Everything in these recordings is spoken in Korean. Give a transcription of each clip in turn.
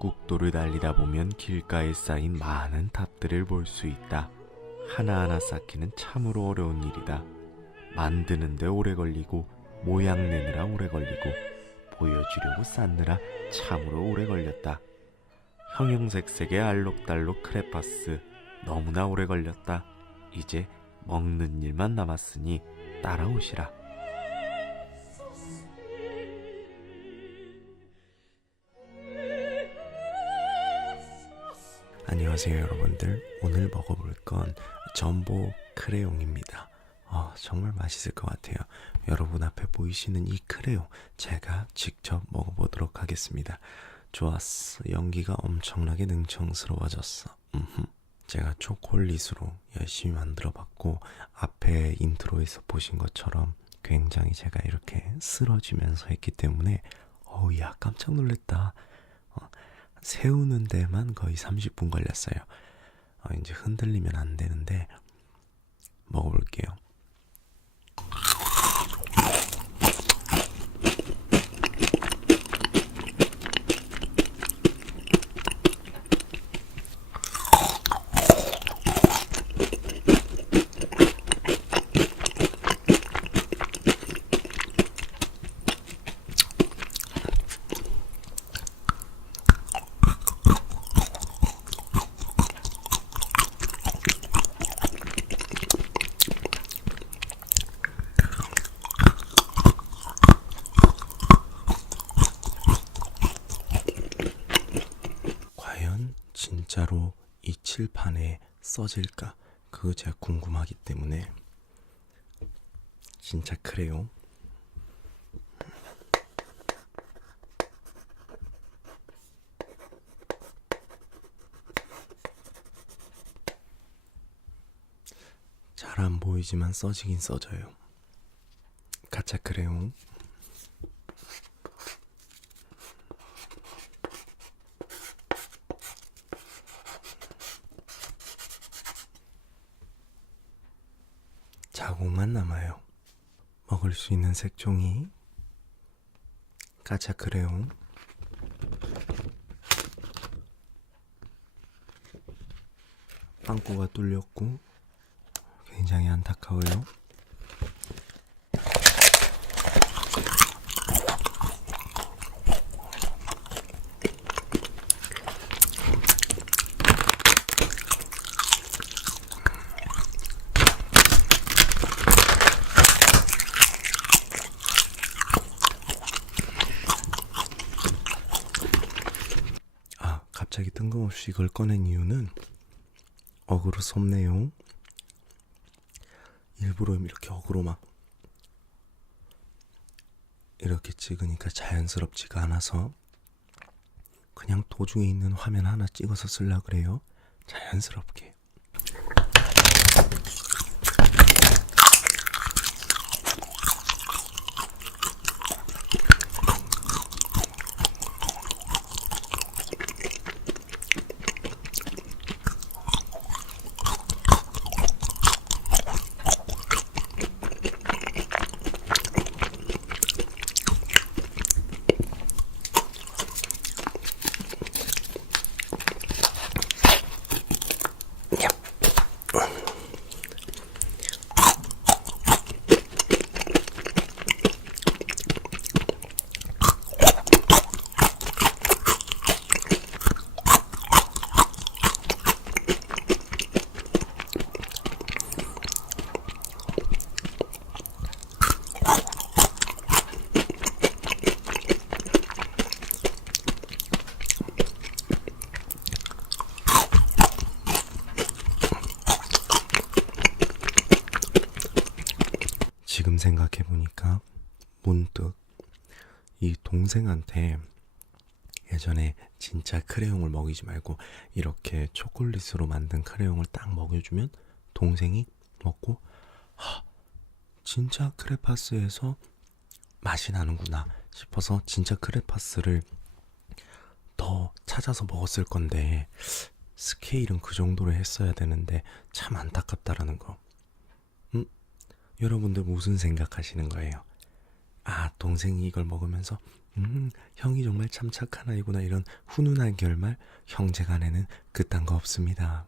국도를 달리다 보면 길가에 쌓인 많은 탑들을 볼 수 있다. 하나하나 쌓기는 참으로 어려운 일이다. 만드는데 오래 걸리고 모양 내느라 오래 걸리고 보여주려고 쌓느라 참으로 오래 걸렸다. 형형색색의 알록달록 크레파스 너무나 오래 걸렸다. 이제 먹는 일만 남았으니 따라오시라. 안녕하세요 여러분들. 오늘 먹어볼 건 전복 크레용입니다. 어, 정말 맛있을 것 같아요. 여러분 앞에 보이시는 이 크레용 제가 직접 먹어보도록 하겠습니다. 좋았어. 연기가 엄청나게 능청스러워졌어. 음흠. 제가 초콜릿으로 열심히 만들어 봤고 앞에 인트로에서 보신 것처럼 굉장히 제가 이렇게 쓰러지면서 했기 때문에 어우 야 깜짝 놀랐다. 어, 세우는 데만 거의 30분 걸렸어요. 어, 이제 흔들리면 안 되는데 먹어볼게요. 과연 진짜로 이 칠판에 써질까? 그거 제가 궁금하기 때문에 진짜 그래요. 잘 안 보이지만 써지긴 써져요. 가짜 크레용. 자국만 남아요. 먹을 수 있는 색종이 가짜 크레용 빵꾸가 뚫렸고 굉장히 안타까워요. 아, 갑자기 뜬금없이 이걸 꺼낸 이유는 어그로 섭네요. 일부러 이렇게 어그로 막 이렇게 찍으니까 자연스럽지가 않아서 그냥 도중에 있는 화면 하나 찍어서 쓸라 그래요. 자연스럽게. 지금 생각해 보니까 문득 이 동생한테 예전에 진짜 크레용을 먹이지 말고 이렇게 초콜릿으로 만든 크레용을 딱 먹여주면 동생이 먹고 하, 진짜 크레파스에서 맛이 나는구나 싶어서 진짜 크레파스를 더 찾아서 먹었을 건데 스케일은 그 정도로 했어야 되는데 참 안타깝다라는 거. 음? 여러분들 무슨 생각하시는 거예요? 아, 동생이 이걸 먹으면서 음, 형이 정말 참 착한 아이구나 이런 훈훈한 결말 형제 간에는 그딴 거 없습니다.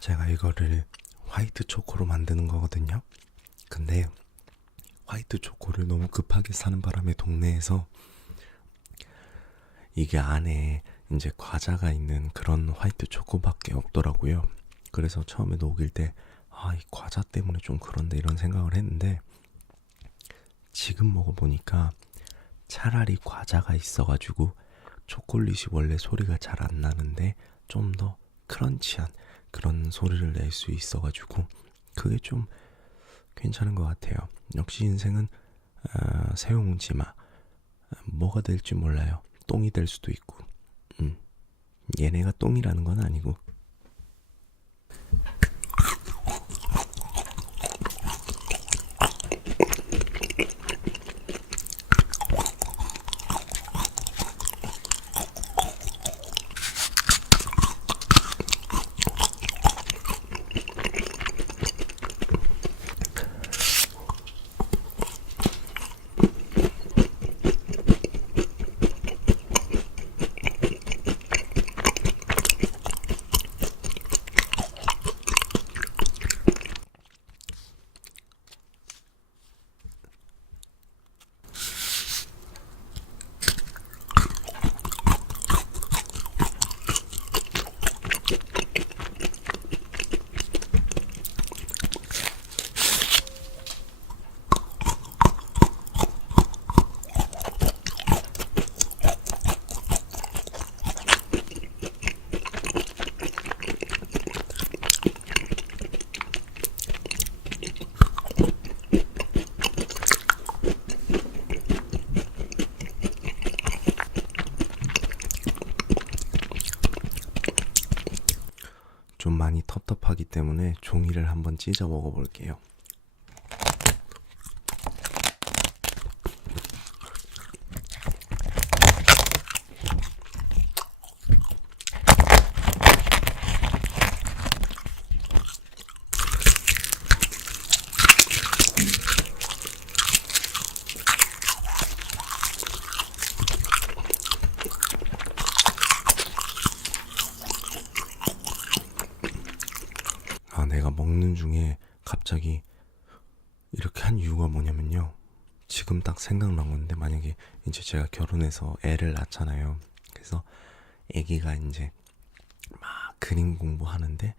제가 이거를 화이트 초코로 거거든요. 근데 화이트 초코를 너무 급하게 사는 바람에 동네에서 이게 안에 이제 과자가 있는 그런 화이트 초코밖에 없더라고요. 그래서 처음에 녹일 때 아, 이 과자 때문에 좀 그런데 이런 생각을 했는데 지금 먹어보니까 차라리 과자가 있어가지고 초콜릿이 원래 소리가 잘 안 나는데 좀 더 크런치한 그런 소리를 낼 수 있어가지고 그게 좀 괜찮은 것 같아요. 역시 인생은 어, 새옹지마 뭐가 될지 몰라요. 똥이 될 수도 있고, 음. 얘네가 똥이라는 건 아니고. 좀 많이 텁텁하기 때문에 종이를 한번 찢어 먹어볼게요. 내가 먹는 중에 갑자기 이렇게 한 이유가 뭐냐면요. 지금 딱 생각난 건데, 만약에 이제 제가 결혼해서 애를 낳잖아요. 그래서 애기가 이제 막 그림 공부하는데,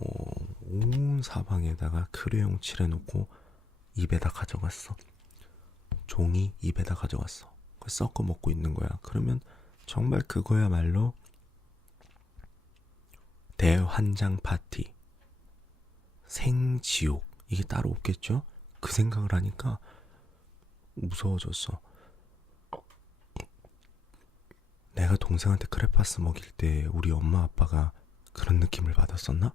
어, 온 사방에다가 크레용 칠해놓고 입에다 가져갔어. 종이 입에다 가져갔어. 그 섞어 먹고 있는 거야. 그러면 정말 그거야말로 대환장 파티, 생지옥 이게 따로 없겠죠? 그 생각을 하니까 무서워졌어. 내가 동생한테 크레파스 먹일 때 우리 엄마 아빠가 그런 느낌을 받았었나?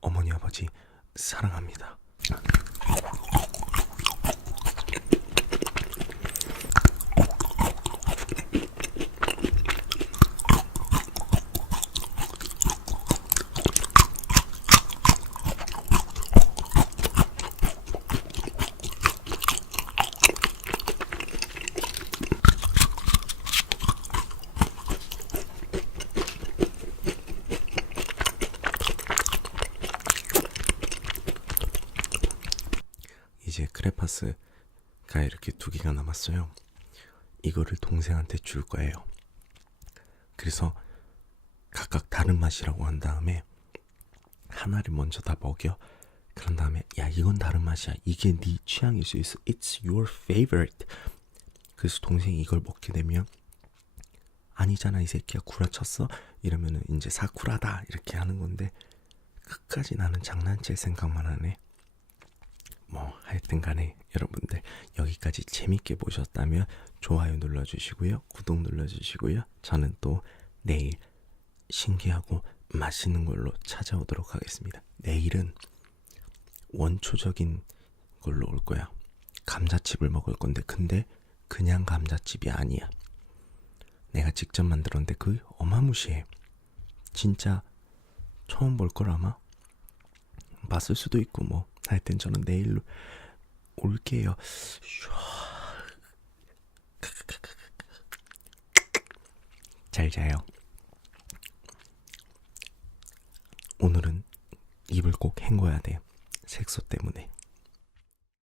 어머니 아버지 사랑합니다. 이제 크레파스가 이렇게 두 개가 남았어요. 이거를 동생한테 줄 거예요. 그래서 각각 다른 맛이라고 한 다음에 하나를 먼저 다 먹여. 그런 다음에 야 이건 다른 맛이야. 이게 네 취향일 수 있어. It's your favorite. 그래서 동생이 이걸 먹게 되면 아니잖아 이 새끼야 구라쳤어 이러면은 이제 사쿠라다 이렇게 하는 건데 끝까지 나는 장난칠 생각만 하네. 뭐 하여튼 간에 여러분들 여기까지 재밌게 보셨다면 좋아요 눌러주시고요. 구독 눌러주시고요. 저는 또 내일 신기하고 맛있는 걸로 찾아오도록 하겠습니다. 내일은 원초적인 걸로 올 거야. 감자칩을 먹을 건데 근데 그냥 감자칩이 아니야. 내가 직접 만들었는데 그 어마무시해. 진짜 처음 볼 걸 아마 봤을 수도 있고 뭐 하여튼 저는 내일로 올게요. 잘 자요. 오늘은 입을 꼭 헹궈야 돼. 색소 때문에.